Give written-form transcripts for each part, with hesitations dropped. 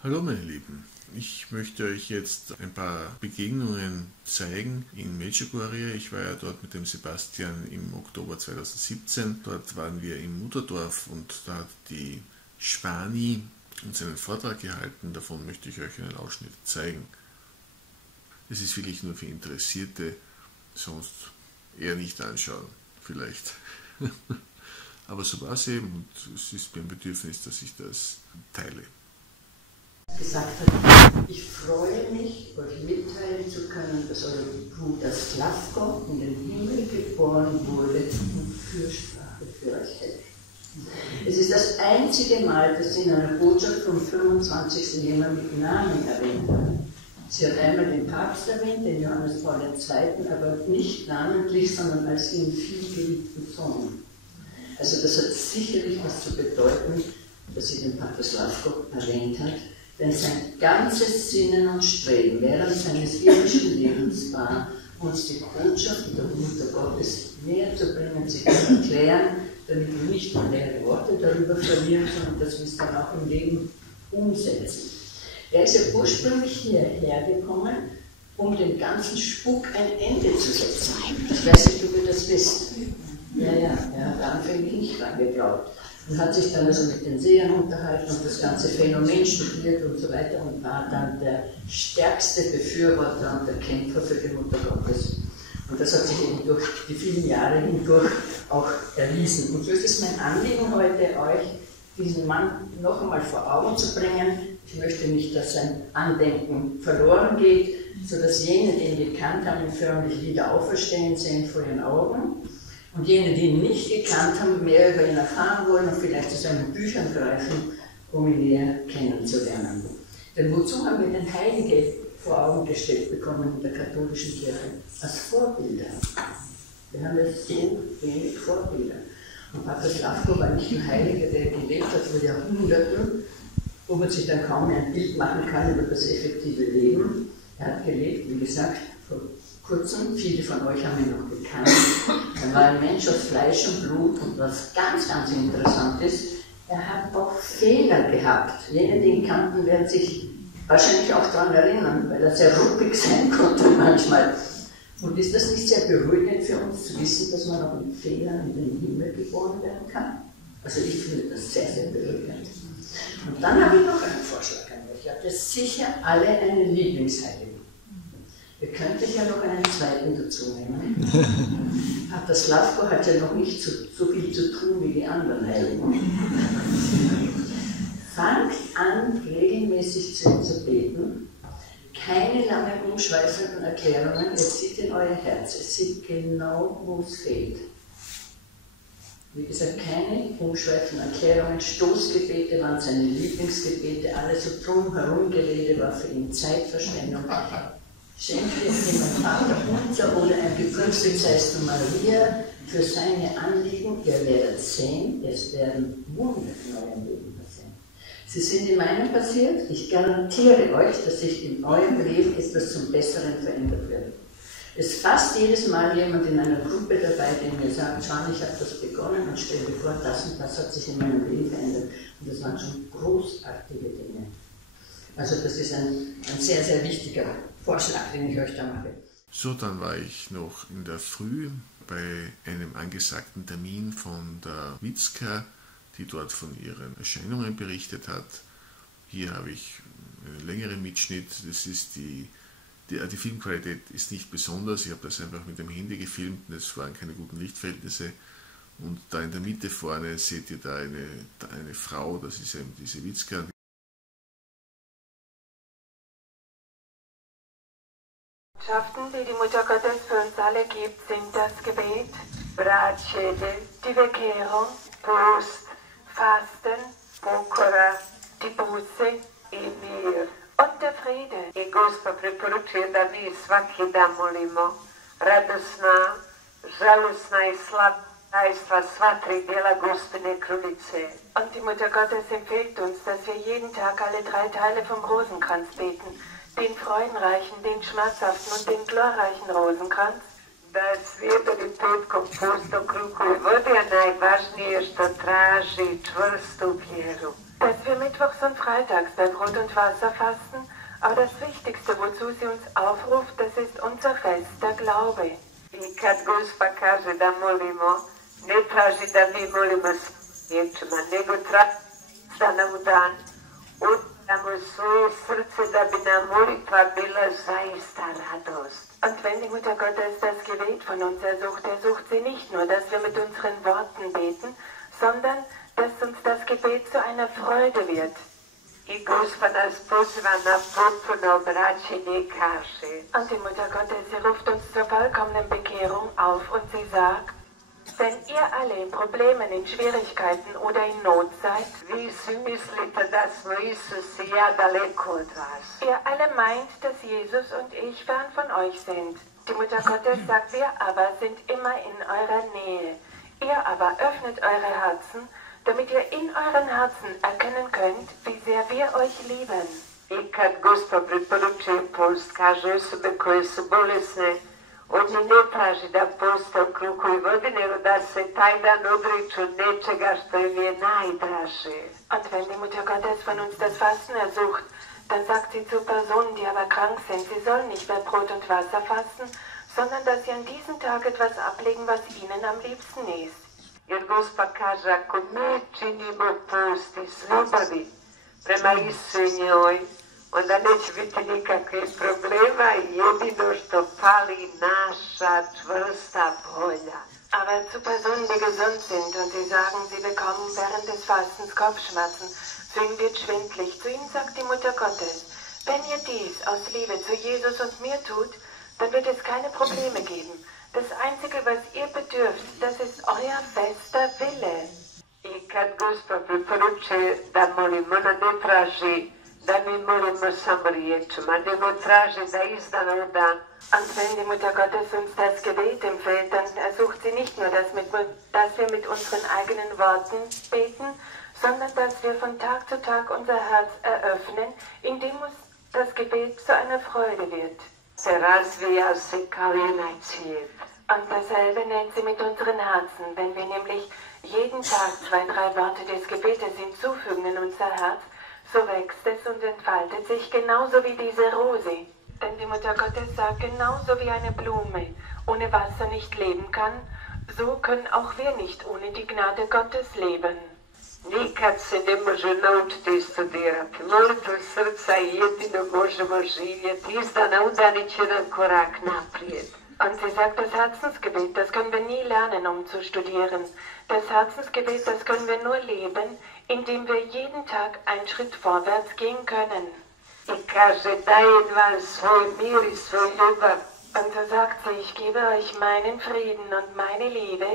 Hallo meine Lieben, ich möchte euch jetzt ein paar Begegnungen zeigen in Medjugorje. Ich war ja dort mit dem Sebastian im Oktober 2017. Dort waren wir im Mutterdorf und da hat die Schwani uns einen Vortrag gehalten. Davon möchte ich euch einen Ausschnitt zeigen. Es ist wirklich nur für Interessierte, sonst eher nicht anschauen, vielleicht. Aber so war es eben und es ist mir ein Bedürfnis, dass ich das teile. Gesagt hat, ich freue mich, euch mitteilen zu können, dass euer Bruder Slavko in den Himmel geboren wurde und Fürsprache für euch hält. Es ist das einzige Mal, dass sie in einer Botschaft vom 25. jemand mit Namen erwähnt hat. Sie hat einmal den Papst erwähnt, den Johannes Paul II., aber nicht namentlich, sondern als ihren vielgeliebten Sohn. Also das hat sicherlich was zu bedeuten, dass sie den Pater Slavko erwähnt hat. Denn sein ganzes Sinnen und Streben während seines irdischen Lebens war, uns die Botschaft der Mutter Gottes näher zu bringen, sie zu erklären, damit wir nicht nur leere Worte darüber verlieren, sondern dass wir es dann auch im Leben umsetzen. Er ist ja ursprünglich hierher gekommen, um dem ganzen Spuk ein Ende zu setzen. Ich weiß nicht, ob ihr das wisst. Ja, er hat anfänglich nicht dran geglaubt. Und hat sich dann also mit den Sehern unterhalten und das ganze Phänomen studiert und so weiter und war dann der stärkste Befürworter und der Kämpfer für die Mutter Gottes. Und das hat sich eben durch die vielen Jahre hindurch auch erwiesen. Und so ist es mein Anliegen heute, euch diesen Mann noch einmal vor Augen zu bringen. Ich möchte nicht, dass sein Andenken verloren geht, sodass jene, die ihn gekannt haben, ihn förmlich wieder auferstehen sehen vor ihren Augen. Und jene, die ihn nicht gekannt haben, mehr über ihn erfahren wollen und vielleicht zu seinen Büchern greifen, um ihn näher kennenzulernen. Denn wozu haben wir den Heilige vor Augen gestellt bekommen in der katholischen Kirche? Als Vorbilder. Wir haben jetzt so wenig Vorbilder. Und Pater Slavko war nicht ein Heiliger, der gelebt hat über Jahrhunderte, wo man sich dann kaum mehr ein Bild machen kann über das effektive Leben. Er hat gelebt, wie gesagt, vor kurzem, viele von euch haben ihn noch gekannt. Er war ein Mensch aus Fleisch und Blut und was ganz, ganz interessant ist, er hat auch Fehler gehabt. Jene, die ihn kannten, werden sich wahrscheinlich auch daran erinnern, weil er sehr ruppig sein konnte manchmal. Und ist das nicht sehr beruhigend für uns zu wissen, dass man auch mit Fehlern in den Himmel geboren werden kann? Also ich finde das sehr, sehr beruhigend. Und dann habe ich noch einen Vorschlag an euch. Ihr habt ja sicher alle einen Lieblingsheiligen. Ihr könntet ja noch einen zweiten dazu nehmen. Pater Slavko hat ja noch nicht so viel zu tun wie die anderen Heiligen. Fangt an, regelmäßig zu ihm zu beten. Keine langen, umschweifenden Erklärungen. Ihr zieht in euer Herz. Ihr seht genau, wo es fehlt. Wie gesagt, keine umschweifenden Erklärungen. Stoßgebete waren seine Lieblingsgebete. Alles so drumherum Gerede war für ihn Zeitverschwendung. Schenke ihm ein Vater unser oder ein Gegrüßet seist du Maria für seine Anliegen. Ihr werdet sehen, es werden Wunder in eurem Leben passieren. Sie sind in meinem passiert. Ich garantiere euch, dass sich in eurem Leben etwas zum Besseren verändert wird. Es ist fast jedes Mal jemand in einer Gruppe dabei, der mir sagt, Schwani, ich habe das begonnen und stell dir vor, das und das hat sich in meinem Leben verändert. Und das waren schon großartige Dinge. Also das ist ein sehr, sehr wichtiger Vorschlag, den ich euch da mache. So, dann war ich noch in der Früh bei einem angesagten Termin von der Vicka, die dort von ihren Erscheinungen berichtet hat. Hier habe ich einen längeren Mitschnitt. Das ist die Filmqualität ist nicht besonders. Ich habe das einfach mit dem Handy gefilmt und es waren keine guten Lichtverhältnisse. Und da in der Mitte vorne seht ihr da eine Frau, das ist eben diese Vicka. Die die Mutter Gottes für uns alle gibt, sind das Gebet, Bratschede, die Bekehrung, Post, Fasten, Pokora, die Buße, mir und der Friede. I Gospod preporučuje da mi svaki dan molimo, radosna, žalosna i slabajstva sva tri dijela Gospine krudice. Und die Mutter Gottes empfiehlt uns, dass wir jeden Tag alle 3 Teile vom Rosenkranz beten. Den freudenreichen, den schmerzhaften und den glorreichen Rosenkranz. Da svijetli petkom pustom krugu vodi, a najvažnije što traži čvrstu vjeru. dass wir mittwochs und freitags bei Brot und Wasser fasten, aber das Wichtigste, wozu sie uns aufruft, das ist unser fester Glaube. I kad Gospa kaže da molimo, ne traži da mi molimo s riječima, nego traži da nam u dan udamo svoje srce da bi nam molitva bila zaista radost. Und wenn die Mutter Gottes das Gebet von uns ersucht sie nicht nur, dass wir mit unseren Worten beten, sondern dass uns das Gebet zu einer Freude wird. I Gospa nas poziva na potpuno obraćenje i kaže: Und die Mutter Gottes, sie ruft uns zur vollkommenen Bekehrung auf und sie sagt, wenn ihr alle in Problemen, in Schwierigkeiten oder in Not seid, vi svi mislite da smo Isus i ja daleko od vas. ihr alle meint, dass Jesus und ich fern von euch sind. Die Mutter Gottes sagt, wir aber sind immer in eurer Nähe. Ihr aber öffnet eure Herzen, damit ihr in euren Herzen erkennen könnt, wie sehr wir euch lieben. I kad Gospa preporučuje post, kaže osobe koje su bolesne, on ne traži da poste u kruhu i vodi, nego da se taj dan odriču nečega što im je najdraže. Und wenn die Mutter Gottes von uns das Fasten ersucht, dann sagt sie zu Personen, die aber krank sind, sie sollen nicht mehr Brot und Wasser fasten, sondern dass sie an diesem Tag etwas ablegen, was ihnen am liebsten ist. Jer Gospa kaže, ako mi činimo post iz ljubavi prema Isu i njoj, onda neće biti nikakvih problema i jedino što fali naša čvrsta volja. Aber zu Personen, die gesund sind und sie sagen, sie bekommen während des Fastens Kopfschmerzen, zu ihnen wird schwindlig, zu ihnen sagt die Mutter Gottes, wenn ihr dies aus Liebe zu Jesus und mir tut, dann wird es keine Probleme geben. Das Einzige, was ihr bedürft, das ist euer fester Wille. I kad Gospa preporučuje da molimo, ona ne traži da mi molimo samo riječima, nego traži da iz dana u dan. Und wenn die Mutter Gottes uns das Gebet empfiehlt, dann ersucht sie nicht nur, dass wir mit unseren eigenen Worten beten, sondern dass wir von Tag zu Tag unser Herz eröffnen, indem uns das Gebet zu einer Freude wird. Se razvija se kao jedan cvijet. Und dasselbe nennt sie mit unseren Herzen, wenn wir nämlich jeden Tag 2-3 Worte des Gebetes hinzufügen in unser Herz, so wächst es und entfaltet sich genauso wie diese Rose. Denn die Mutter Gottes sagt, genauso wie eine Blume ohne Wasser nicht leben kann, so können auch wir nicht ohne die Gnade Gottes leben. Nikad se ne može naučiti i studirati. Molitvu srca jedino možemo živjeti. Iz dana u dan ići jedan korak naprijed. Und sie sagt, das Herzensgebet, das können wir nie lernen, um zu studieren. Das Herzensgebet, das können wir nur leben, indem wir jeden Tag einen Schritt vorwärts gehen können. I kaže, dajem vam svoj mir i svoj ljubav. Und so sagt sie, ich gebe euch meinen Frieden und meine Liebe,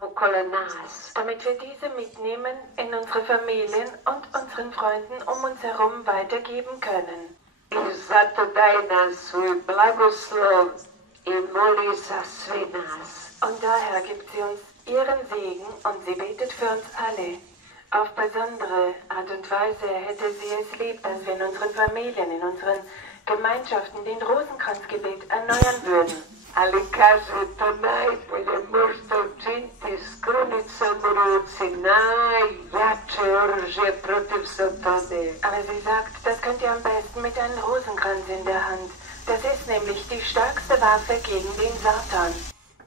okolo nas. Damit wir diese mitnehmen in unsere Familien und unseren Freunden um uns herum weitergeben können. I zato daje nam svoj blagoslov i moli za sve nas. Und daher gibt sie uns ihren Segen und sie betet für uns alle. Auf besondere Art und Weise hätte sie es lieb, dass wir in unseren Familien, in unseren Gemeinschaften den Rosenkranzgebet erneuern würden. Ali kaže, to najbolje možete učiniti s krunicom u ruci, najjače oružje protiv satane. Aber sie sagt, das könnt ihr am besten mit einem Rosenkranz in der Hand. Das ist nämlich die stärkste Waffe gegen den Satan.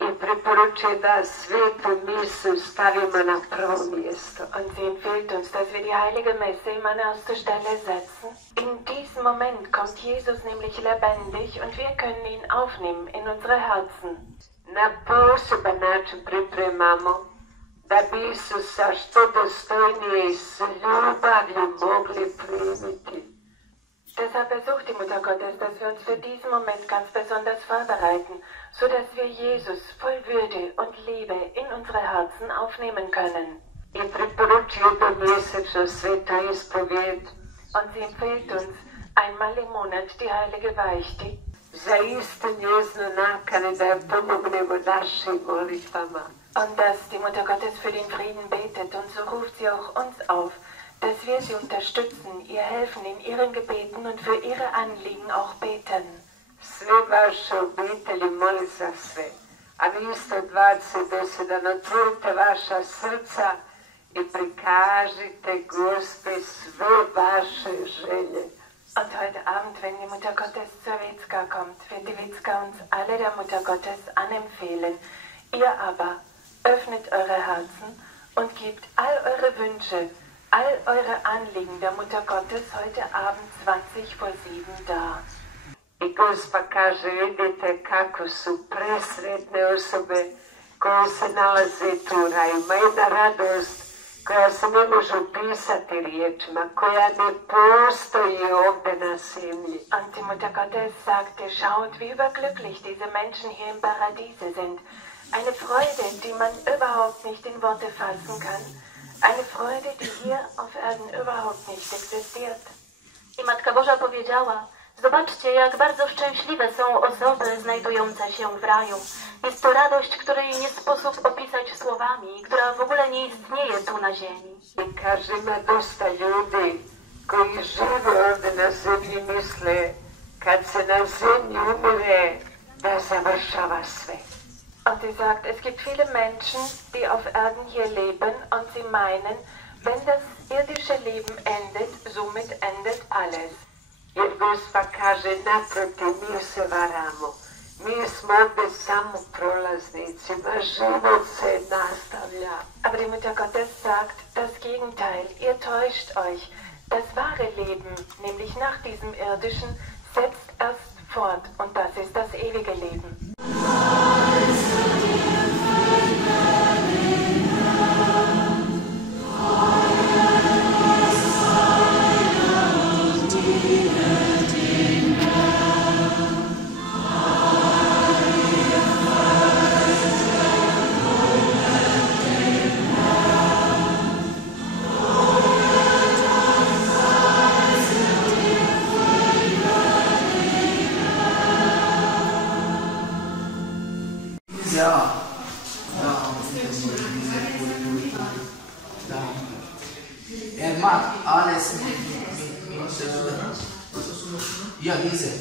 I preporučuje da svetu misu stavimo na prvo mjesto. Und sie empfiehlt uns, dass wir die heilige Messe immer an erste Stelle setzen. In diesem Moment kommt Jesus nämlich lebendig und wir können ihn aufnehmen in unsere Herzen. Na poseban način pripremamo da bi Isusa što dostojnije i s ljubavlju mogli primiti. Deshalb ersucht die Mutter Gottes, dass wir uns für diesen Moment ganz besonders vorbereiten, so dass wir Jesus voll Würde und Liebe in unsere Herzen aufnehmen können. I preporučuje jednomjesečno sveta ispovijed. Und sie empfiehlt uns einmal im Monat die heilige Beichte. Za istu njeznu nakane da pomognemo našim molitvama. Und dass die Mutter Gottes für den Frieden betet und so ruft sie auch uns auf, dass wir sie unterstützen, ihr helfen in ihren Gebeten und für ihre Anliegen auch beten. Sve vaše obitelji moli za sve, a vi isto 20:10 otvorite vaša srca I prikažite, Gospe, sve vaše želje. Und heute Abend, wenn die Mutter Gottes zur Vicka kommt, wird die Vicka uns alle der Mutter Gottes anempfehlen. Ihr aber öffnet eure Herzen und gebt all eure Wünsche, all eure Anliegen der Mutter Gottes heute Abend 20 vor 7 dar. I Gospa kaže, vidite kako su presretne osobe koje se nalaze tu u raju. Ima jedna radost koja se ne može opisati riječima, koja ne postoji ovdje na zemlji. Und die Mutter Gottes sagte, schaut, wie überglücklich diese Menschen hier im Paradiese sind. Eine Freude, die man überhaupt nicht in Worte fassen kann. Eine Freude, die hier auf Erden überhaupt nicht existiert. I Matka Boża powiedziała, zobaczcie, jak bardzo szczęśliwe są osoby znajdujące się w raju. Jest to radość, której nie sposób opisać słowami, która w ogóle nie istnieje tu na ziemi. I kaže, ima dosta ljudi koji žive ovdje na zemlji misle kad se na zemlji umire da završava sve. Und sie sagt, es gibt viele Menschen, die auf Erden hier leben und sie meinen, wenn das irdische Leben endet, somit endet alles. Jer Gospa kaže, naprotiv, mi se varamo. Mi smo ovdje samo prolaznici, ma život se nastavlja. Aber die Mutter Gottes sagt, das Gegenteil, ihr täuscht euch. Das wahre Leben, nämlich nach diesem irdischen, setzt erst fort und das ist das ewige Leben. Macht alles mit ja, diese.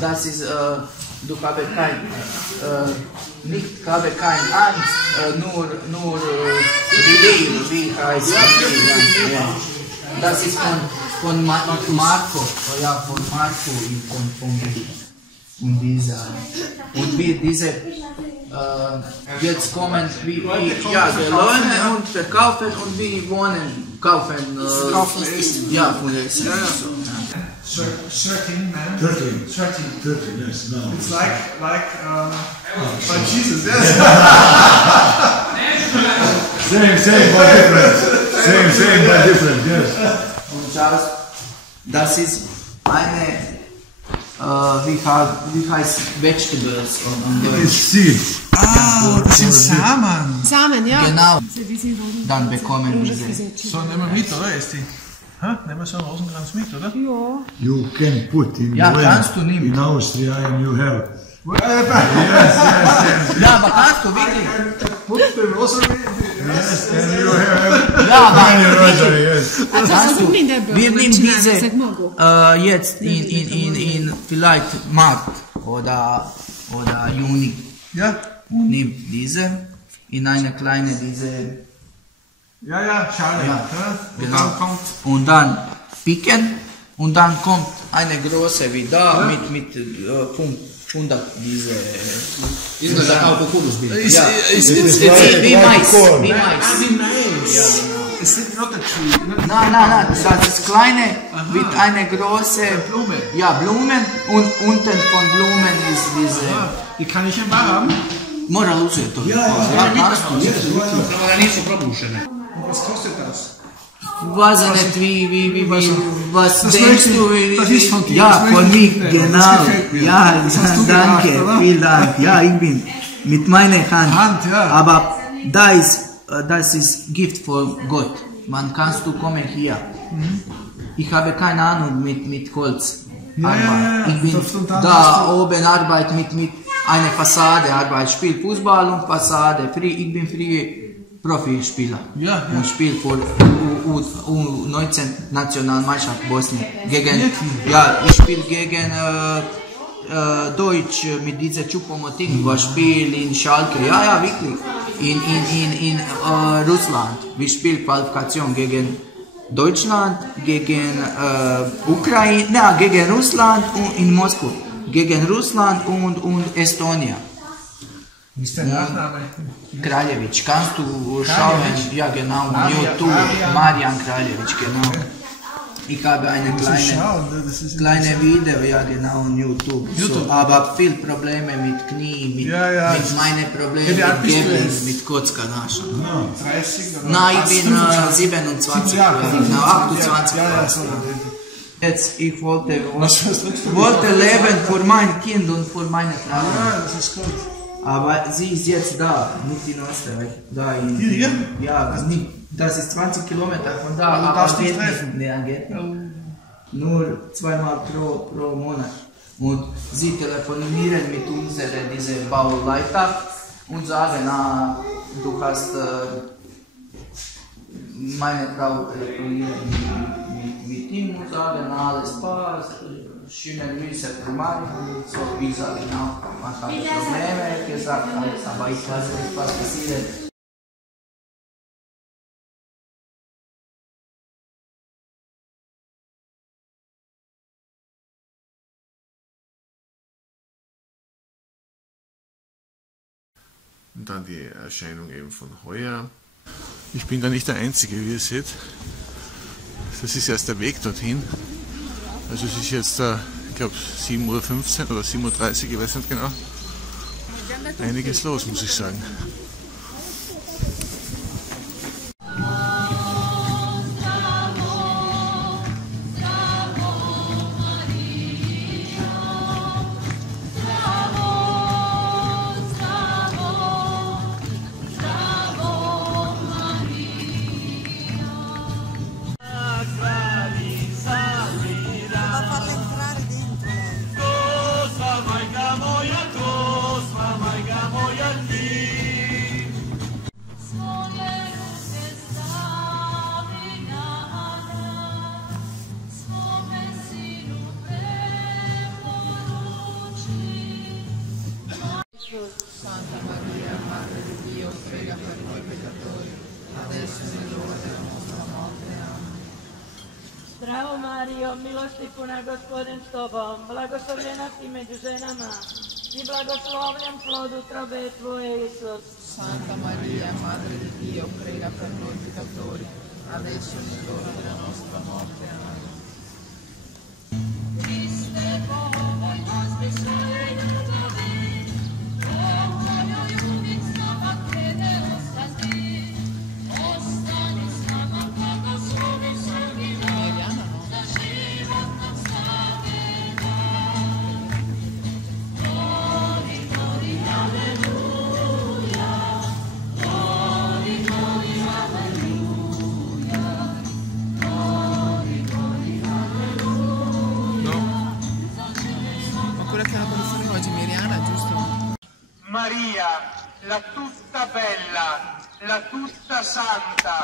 Das ist, du habe nicht habe keine Angst, nur wie heißt das? Das ist von Marco, ja, von Marco und dieser. Und wie diese jetzt kommen wir lernen und verkaufen und wir wohnen kaufen Essen. Ja, von Essen. 13, man. 13, yes. No. It's like Jesus, yes. Same, but different. Same, but different, yes. Und das ist eine wie heißt Vegetables on Deutsch? It's seed. Ah, das sind Samen. Samen, ja. Genau. Dann bekommen wir diese. So, nehmen wir mit, oder? Ist die? Nehmen wir so einen Rosenkranz mit, oder? Ja. You can put in kannst du nehmen. In Austria and you have. Yes. Ja, aber kannst du wirklich? Put the rosary. Yes, and you have. Ja, aber rosary, yes. Wir nehmen diese jetzt in vielleicht März oder Juni. Ja. Und nimm diese in eine kleine diese. Ja, Schale. Ja, genau. Und dann picken und dann kommt eine große wie da mit 500 diese. Ist das auch Kukuruz? Ja, wie Mais. It's not a tree. Nein, das ist kleine mit einer großen Blume. Ja, Blumen und unten von Blumen ist diese. Die kann ich im Bar haben? Mora uzeti to. Ja, kannst du. Aber da nisu probušene. Was kostet das? Weiß nicht, was das denkst du? Das ist von dir. Ja, von mir, genau. Ja, danke, vielen Dank. Ja, ich bin mit meiner Hand. Ja. Aber das ist Gift von Gott. Man kannst du kommen hier. Ich habe keine Ahnung mit Holz. Ja. Ich bin da oben Arbeit mit einer Fassade, Arbeit, spiele Fußball und Fassade. Ich bin früher Profispieler. Ja. Und spiele für U19 Nationalmannschaft Bosnien. Ich spiele gegen Deutsch mit dieser Choupo-Moting, was spielt in Schalke, ja, wirklich, in Russland. Wir spielen Qualifikation gegen Deutschland, gegen Ukraine, gegen Russland und in Moskau, gegen Russland und Estonia. Wie ist der Nachname? Kraljevic, kannst du schauen, ja genau, YouTube, Marian Kraljevic, genau. Ich habe eine kleine Video, ja genau, on YouTube. So, aber viel Probleme mit Knie, mit meinen Problemen mit Gebel, mit Kurzkanaschen. 30 oder? Nein, ich bin 27, genau, 28. Jetzt, ich wollte leben für mein Kind und für meine Frau. Ja, das ist gut. Aber sie ist jetzt da, nicht in Österreich. Da in, hier? Ja, das ist 20 Kilometer von da. Also darfst du nicht treffen? Nee, geht nicht. Nur zweimal pro Monat. Und sie telefonieren mit diesem Bauleiter und sagen, du hast meine Frau telefoniert mit ihm und sagen, alles passt. Schöne Grüße für Marian. So, ich sage auch, man hat Probleme gesagt, aber ich weiß nicht, was passiert. Und dann die Erscheinung eben von heuer. Ich bin da nicht der Einzige, wie ihr seht. Das ist erst der Weg dorthin. Also es ist jetzt, ich glaube 7:15 Uhr oder 7:30 Uhr, ich weiß nicht genau. Einiges los, muss ich sagen. Santa Maria, Madre di Dio, prega per noi peccatori, adesso è l'ora della nostra morte. Amen. Zdravo Mario, milosti puna Gospodin s tobom, blagoslovljena si među ženama i blagoslovljen plod utrobe tvoje, Isus. Santa Maria, Madre di Dio, prega per noi peccatori, adesso è l'ora della nostra morte. Amen. Christe, povoj nas besoj ljubavi, Tvojoj uvijek s nama krede ostati, ostani s nama blagoslovi sudima, za život nam svake dan. Glori, glori, aleluja, glori, glori, aleluja, glori, glori, aleluja. Ancora c'è la produzione oggi, Mirjana, giusto? Maria, la tutta bella, la tutta santa,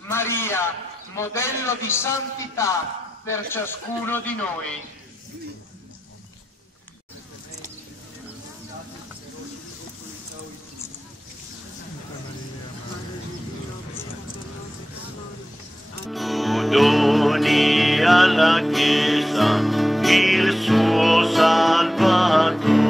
Maria, modello di santità per ciascuno di noi. Tu doni alla Chiesa il suo Salvatore.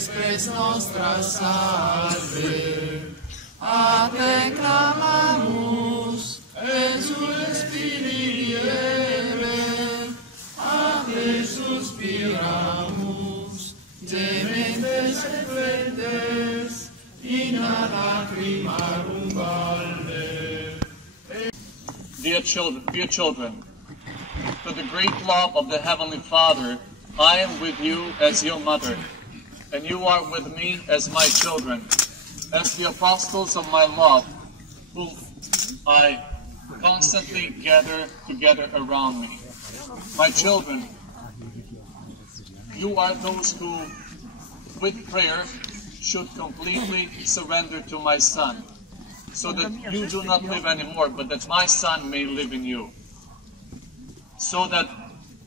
spes nostra salve. A te clamamus, exules filiere, a te suspiramus, gementes et flentes, in lacrimarum valde. Dear children, for the great love of the Heavenly Father, I am with you as your mother, and you are with me as my children, as the apostles of my love, whom I constantly gather together around me. My children, you are those who, with prayer, should completely surrender to my Son, so that you do not live anymore, but that my Son may live in you. So that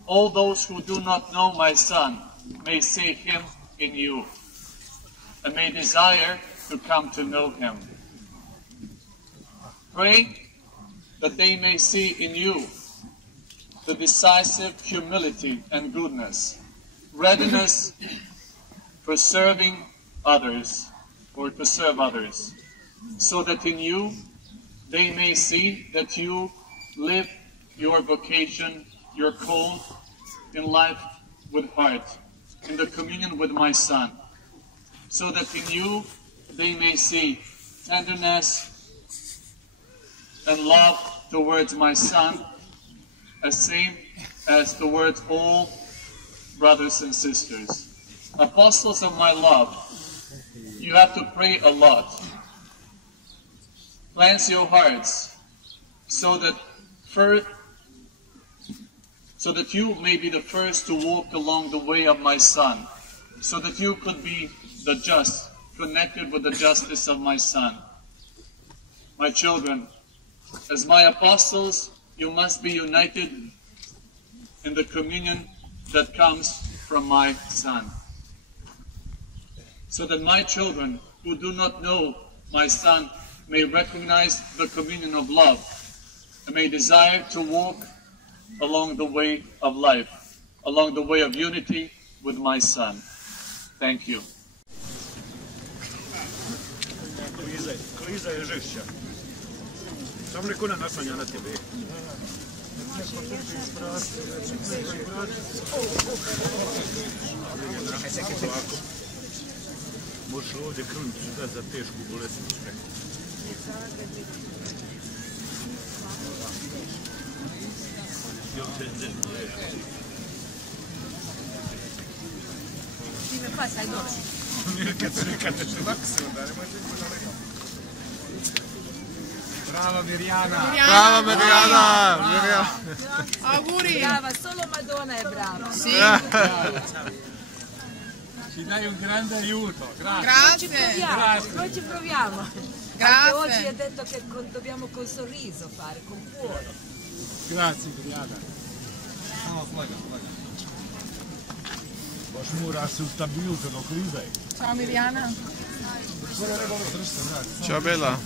all those who do not know my Son may see him in you, and may desire to come to know him. Pray that they may see in you the decisive humility and goodness, readiness for serving others, or to serve others, so that in you they may see that you live your vocation, your call in life with heart, in the communion with my Son, so that in you they may see tenderness and love towards my Son, as same as towards all brothers and sisters. Apostles of my love, you have to pray a lot. Cleanse your hearts so that you may be the first to walk along the way of my Son, so that you could be the just, connected with the justice of my Son. My children, as my apostles, you must be united in the communion that comes from my Son, so that my children who do not know my Son may recognize the communion of love and may desire to walk along the way of life, along the way of unity with my Son. Thank you. Kriza je žešća. Samo neko na naslanja na tebe. Možeš ovdje krnuti za tešku bolesnu. Ti me pa sai doći. Kad te šlaksu, da ne može biti. Brava Mirjana! Brava Mirjana! Auguri! Brava, solo Madonna è brava. Sì. Ci dai un grande aiuto, grazie. Noi ci proviamo. Anche oggi è detto che dobbiamo col sorriso fare, con cuore. Grazie Mirjana. Slaga. Baš mora se ustabiliti do krize. Ciao Mirjana. Ciao Bella.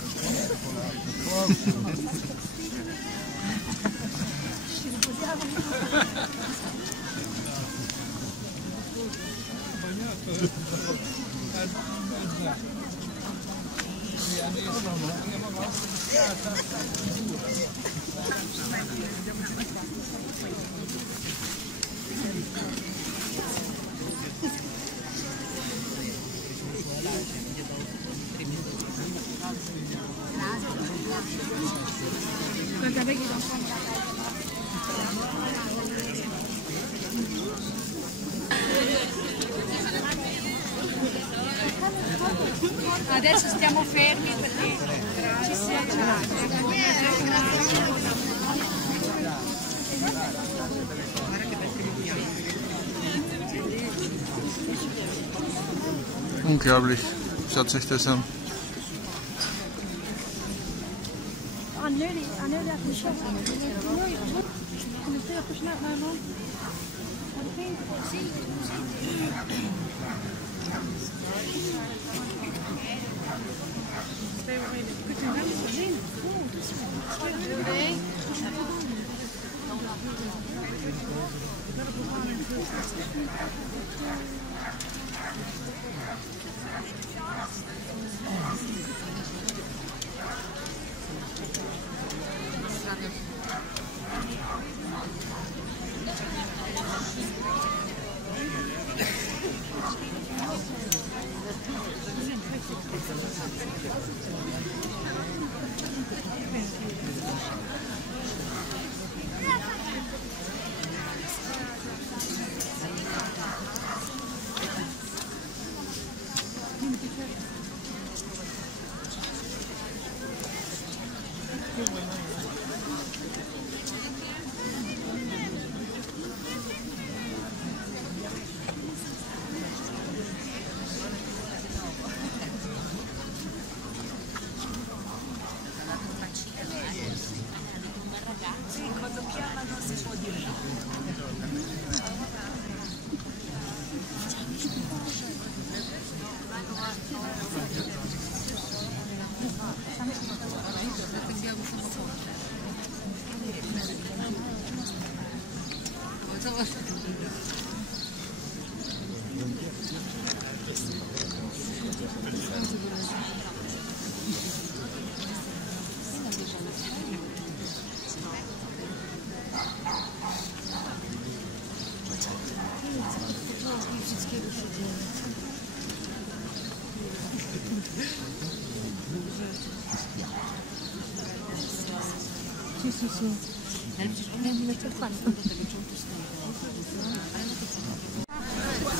Adesso stiamo fermi perché ci Unglaublich. Schaut euch das an.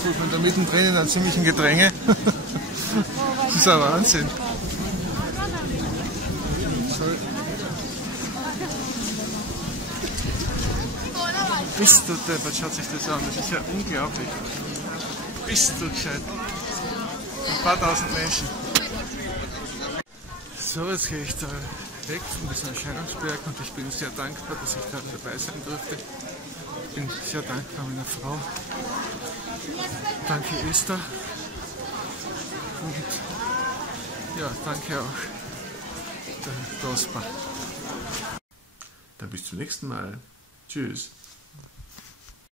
Tut man da mittendrin in einem ziemlichen Gedränge. Das ist ein Wahnsinn. So. Bist du deppert, schaut sich das an, das ist ja unglaublich. Bist du gescheit. Ein paar tausend Menschen. So, jetzt gehe ich da weg von diesem Erscheinungsberg und ich bin sehr dankbar, dass ich da dabei sein durfte. Ich bin sehr dankbar meiner Frau. Danke Esther. Und ja, danke auch der Tospa. Dann bis zum nächsten Mal. Tschüss.